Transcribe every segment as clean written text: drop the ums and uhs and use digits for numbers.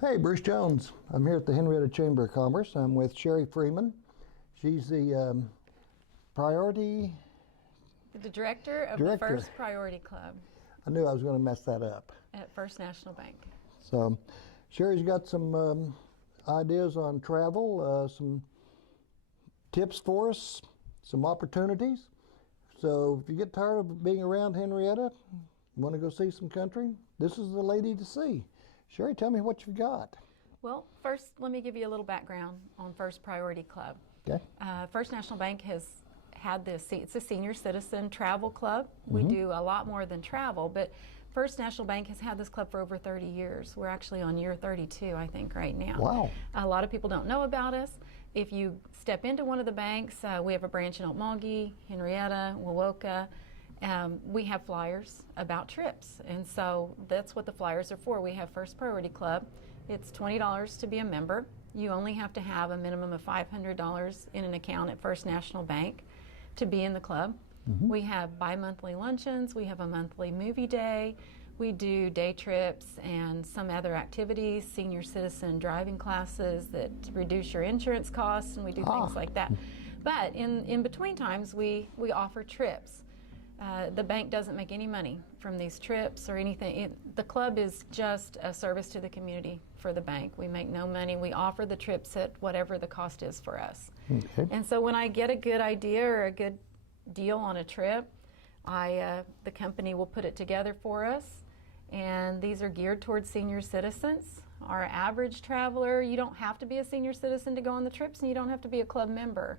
Hey, Bruce Jones. I'm here at the Henrietta Chamber of Commerce. I'm with Sherry Freeman. She's the The director of the First Priority Club I knew I was going to mess that up. at First National Bank. So, Sherry's got some ideas on travel, some tips for us, some opportunities. So, if you get tired of being around Henrietta, want to go see some country, this is the lady to see. Sherry, tell me what you've got. Well, first, let me give you a little background on First Priority Club. Okay. First National Bank has had this, it's a senior citizen travel club. We do a lot more than travel, but First National Bank has had this club for over 30 years. We're actually on year 32, I think, right now. Wow. A lot of people don't know about us. If you step into one of the banks, we have a branch in Okmulgee, Henrietta, Wewoka. We have flyers about trips, and so that's what the flyers are for. We have First Priority Club. It's $20 to be a member. You only have to have a minimum of $500 in an account at First National Bank to be in the club. We have bi-monthly luncheons. We have a monthly movie day. We do day trips and some other activities, senior citizen driving classes that reduce your insurance costs, and we do things like that. But in between times, we offer trips. The bank doesn't make any money from these trips or anything. The club is just a service to the community for the bank. We make no money. We offer the trips at whatever the cost is for us. Okay. And so when I get a good idea or a good deal on a trip, the company will put it together for us. And these are geared towards senior citizens. Our average traveler, you don't have to be a senior citizen to go on the trips, and you don't have to be a club member.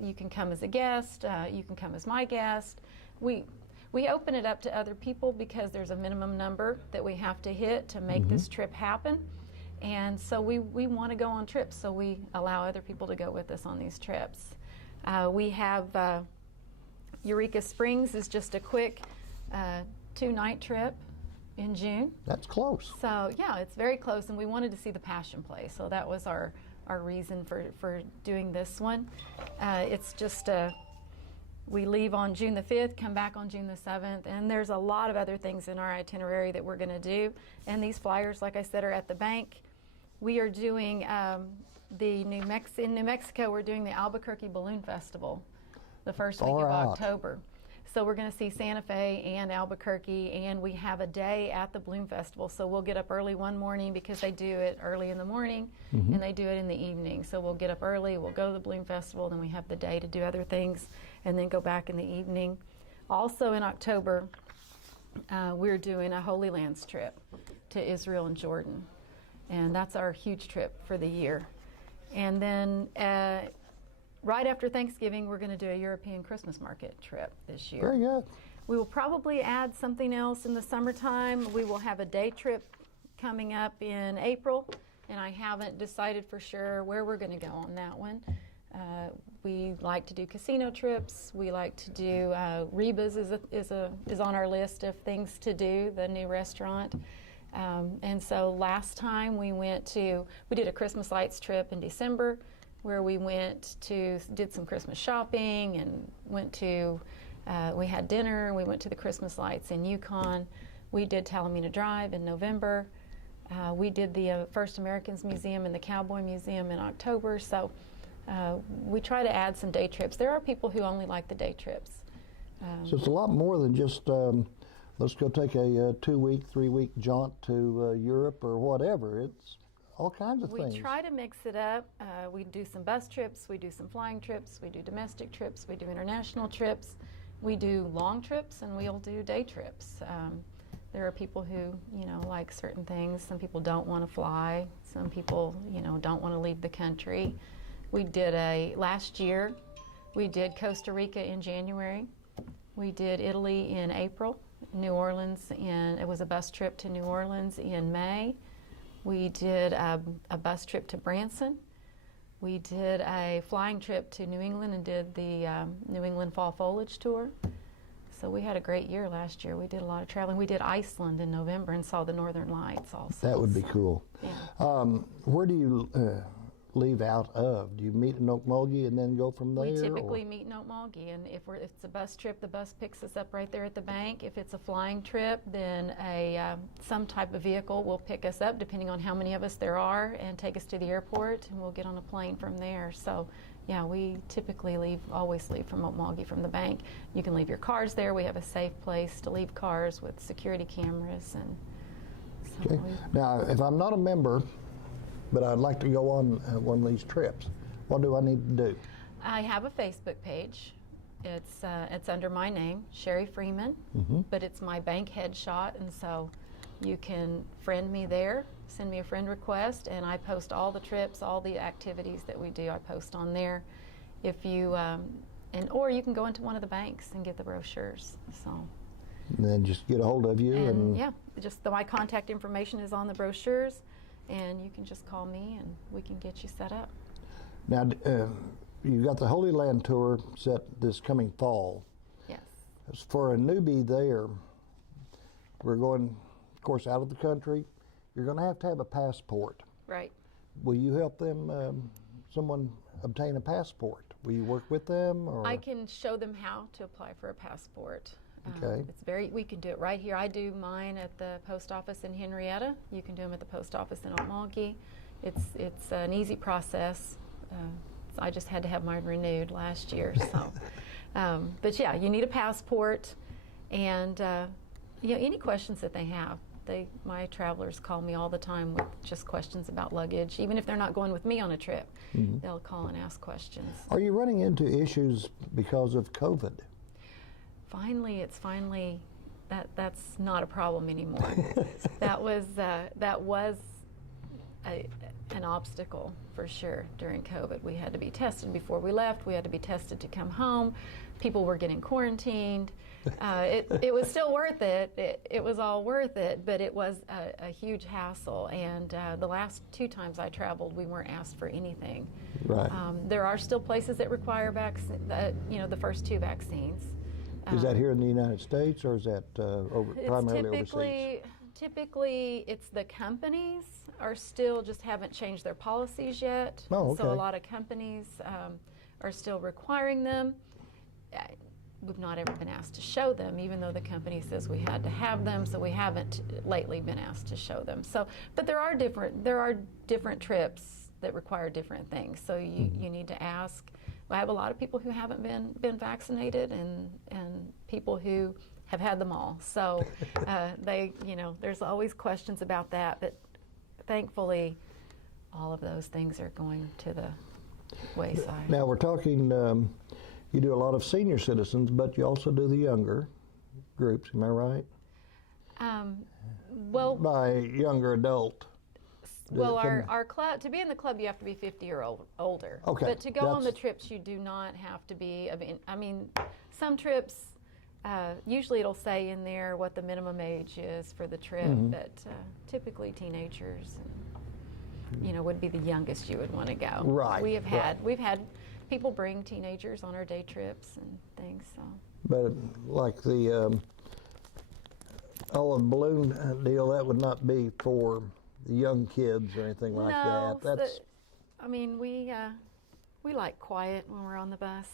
You can come as a guest, you can come as my guest. We open it up to other people because there's a minimum number that we have to hit to make this trip happen. And so we want to go on trips, so we allow other people to go with us on these trips. We have Eureka Springs is just a quick 2-night trip in June. That's close. So yeah, it's very close, and we wanted to see the Passion Play, so that was our reason for doing this one. It's just we leave on June the 5th, come back on June the 7th, and there's a lot of other things in our itinerary that we're going to do. And these flyers, like I said, are at the bank. We are doing in New Mexico, we're doing the Albuquerque Balloon Festival the first week of October. So we're going to see Santa Fe and Albuquerque, and we have a day at the Balloon Festival. So we'll get up early one morning because they do it early in the morning, and they do it in the evening. So we'll get up early, we'll go to the Balloon Festival, then we have the day to do other things, and then go back in the evening. Also in October, we're doing a Holy Lands trip to Israel and Jordan, and that's our huge trip for the year. And then right after Thanksgiving, we're going to do a European Christmas market trip this year. Very good. We will probably add something else in the summertime. We will have a day trip coming up in April, and I haven't decided for sure where we're going to go on that one. We like to do casino trips. We like to do Reba's is on our list of things to do, the new restaurant. And so last time we did a Christmas lights trip in December, where we did some Christmas shopping and we had dinner. We went to the Christmas lights in Yukon. We did Talamina Drive in November. We did the First Americans Museum and the Cowboy Museum in October. So we try to add some day trips. There are people who only like the day trips. So it's a lot more than just let's go take a 2-week, 3-week jaunt to Europe or whatever. It's all kinds of things. We try to mix it up. We do some bus trips, we do some flying trips, we do domestic trips, we do international trips, we do long trips, and we'll do day trips. There are people who, like certain things. Some people don't want to fly. Some people, don't want to leave the country. Last year, we did Costa Rica in January. We did Italy in April, New Orleans, it was a bus trip to New Orleans in May. We did a bus trip to Branson. We did a flying trip to New England and did the New England Fall Foliage Tour. So we had a great year last year. We did a lot of traveling. We did Iceland in November and saw the Northern Lights also. That would be cool. Yeah. Where do you leave out of? Do you meet in Okmulgee and then go from there? We typically or? meet in Okmulgee, and if it's a bus trip, the bus picks us up right there at the bank. If it's a flying trip, then some type of vehicle will pick us up, depending on how many of us there are, and take us to the airport, and we'll get on a plane from there. So, yeah, we typically always leave from Okmulgee from the bank. You can leave your cars there. We have a safe place to leave cars with security cameras, and so Okay. Now, if I'm not a member, but I'd like to go on one of these trips, what do I need to do? I have a Facebook page. It's under my name, Sherry Freeman, but it's my bank headshot, and so you can friend me there, send me a friend request, and I post all the trips, all the activities that we do. I post on there. If you or you can go into one of the banks and get the brochures. So. And then just get a hold of you and yeah, just my contact information is on the brochures, and you can just call me and we can get you set up. Now, you got the Holy Land Tour set this coming fall. Yes. As for a newbie there, we're going, of course, out of the country. You're going to have a passport. Right. Will you help them, someone obtain a passport? Will you work with them? Or? I can show them how to apply for a passport. Okay. We can do it right here. I do mine at the post office in Henrietta. You can do them at the post office in Okmulgee. It's an easy process. I just had to have mine renewed last year. So, but yeah, you need a passport, and any questions that they have. My travelers call me all the time with just questions about luggage. Even if they're not going with me on a trip, they'll call and ask questions. Are you running into issues because of COVID? Finally, that's not a problem anymore. that was an obstacle for sure during COVID. We had to be tested before we left. We had to be tested to come home. People were getting quarantined. It was still worth it. It was all worth it, but it was a huge hassle. And the last 2 times I traveled, we weren't asked for anything. Right. There are still places that require the first 2 vaccines. Is that here in the United States, or is that primarily overseas? Typically, it's the companies are still just haven't changed their policies yet. Oh, okay. So a lot of companies are still requiring them. We've not ever been asked to show them, even though the company says we had to have them. So we haven't lately been asked to show them. So, but there are different trips that require different things. So you need to ask. I have a lot of people who haven't been vaccinated, and people who have had them all. So there's always questions about that. But thankfully, all of those things are going to the wayside. Now we're talking. You do a lot of senior citizens, but you also do the younger groups. Am I right? Well, by younger adult. Well, our club, to be in the club, you have to be 50 or older. Okay. But to go on the trips, you do not have to be. I mean, some trips, usually it'll say in there what the minimum age is for the trip, but typically teenagers, would be the youngest you would want to go. Right. We've had people bring teenagers on our day trips and things. So. But like the balloon deal, that would not be for the young kids or anything like that. That's. We like quiet when we're on the bus.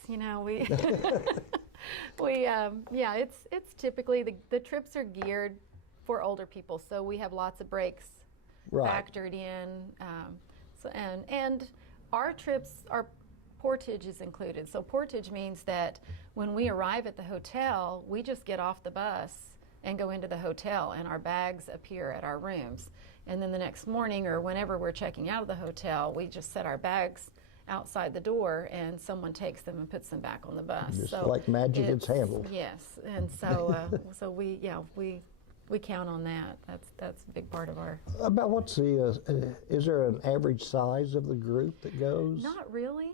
It's typically the trips are geared for older people, so we have lots of breaks factored in. And our trips, our portage is included. So portage means that when we arrive at the hotel, we just get off the bus and go into the hotel, and our bags appear at our rooms. And then the next morning, or whenever we're checking out of the hotel, we just set our bags outside the door, and someone takes them and puts them back on the bus. Just so like magic, it's handled. Yes, and so we count on that. That's a big part of our. About what's is there an average size of the group that goes? Not really.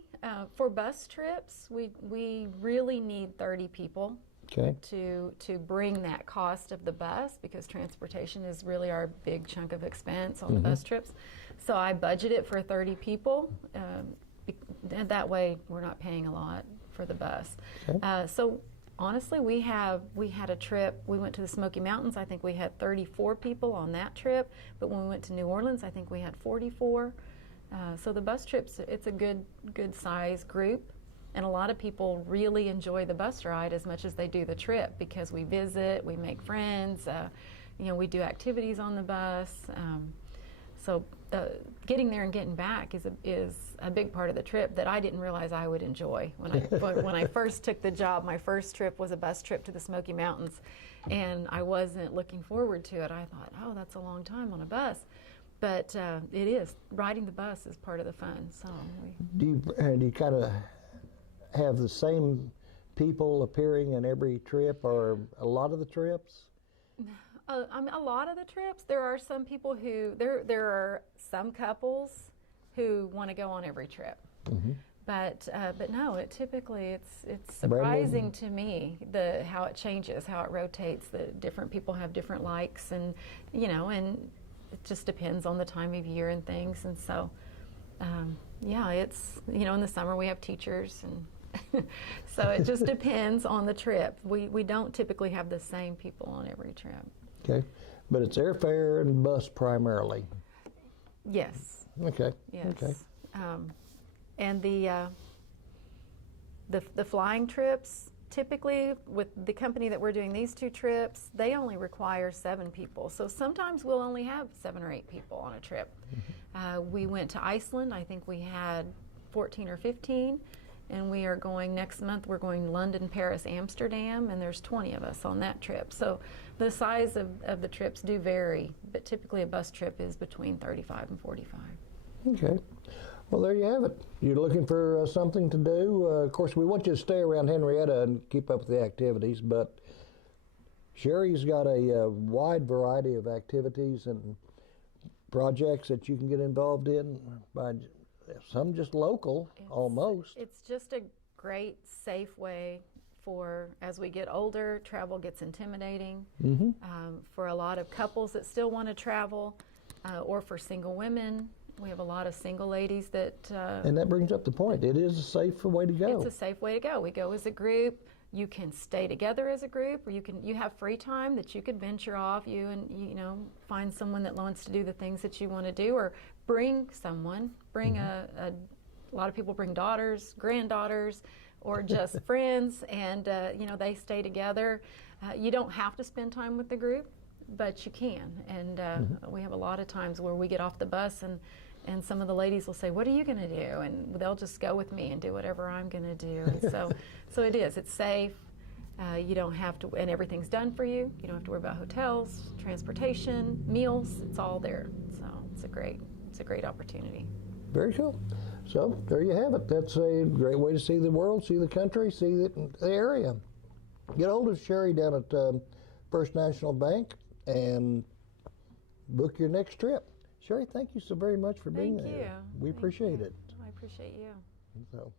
For bus trips, we really need 30 people. Okay. To bring that cost of the bus, because transportation is really our big chunk of expense on the bus trips. So I budget it for 30 people. That way we're not paying a lot for the bus. Okay. So honestly, we had a trip. We went to the Smoky Mountains. I think we had 34 people on that trip. But when we went to New Orleans, I think we had 44. So the bus trips, it's a good size group, and a lot of people really enjoy the bus ride as much as they do the trip because we visit, we make friends, we do activities on the bus. So getting there and getting back is a big part of the trip that I didn't realize I would enjoy. When I first took the job, my first trip was a bus trip to the Smoky Mountains, and I wasn't looking forward to it. I thought, oh, that's a long time on a bus. But it is. Riding the bus is part of the fun. So do you kind of have the same people appearing in every trip, or a lot of the trips? A lot of the trips, there are some people who there are some couples who want to go on every trip. Mm-hmm. But no, typically it's surprising to me how it changes, how it rotates. The different people have different likes, and it just depends on the time of year and things. And so, it's in the summer we have teachers, and so it just depends on the trip. We don't typically have the same people on every trip. Okay, but it's airfare and bus primarily. Yes. Okay. Yes. Okay. And the flying trips, typically with the company that we're doing these 2 trips, they only require 7 people. So sometimes we'll only have 7 or 8 people on a trip. Mm-hmm. We went to Iceland. I think we had 14 or 15. And we are going next month, we're going London, Paris, Amsterdam, and there's 20 of us on that trip. So the size of the trips do vary, but typically a bus trip is between 35 and 45. Okay. Well, there you have it. You're looking for something to do. Of course, we want you to stay around Henrietta and keep up with the activities, but Sherry's got a wide variety of activities and projects that you can get involved in, by some just local, almost. It's just a great, safe way for, as we get older, travel gets intimidating. Mm-hmm. For a lot of couples that still want to travel, or for single women. We have a lot of single ladies that... and that brings up the point. It is a safe way to go. It's a safe way to go. We go as a group. You can stay together as a group, or you have free time that you could venture off, find someone that wants to do the things that you want to do, or bring someone. A lot of people bring daughters, granddaughters, or just friends, and they stay together. You don't have to spend time with the group, but you can. And we have a lot of times where we get off the bus and some of the ladies will say, "What are you going to do?" And they'll just go with me and do whatever I'm going to do. And so it's safe. You don't have to, and everything's done for you. You don't have to worry about hotels, transportation, meals. It's all there. So it's a great opportunity. Very cool. So there you have it. That's a great way to see the world, see the country, see the area. Get hold of Sherry down at First National Bank and book your next trip. Sherry, thank you so very much for being there. Thank you. We appreciate it. I appreciate you. So.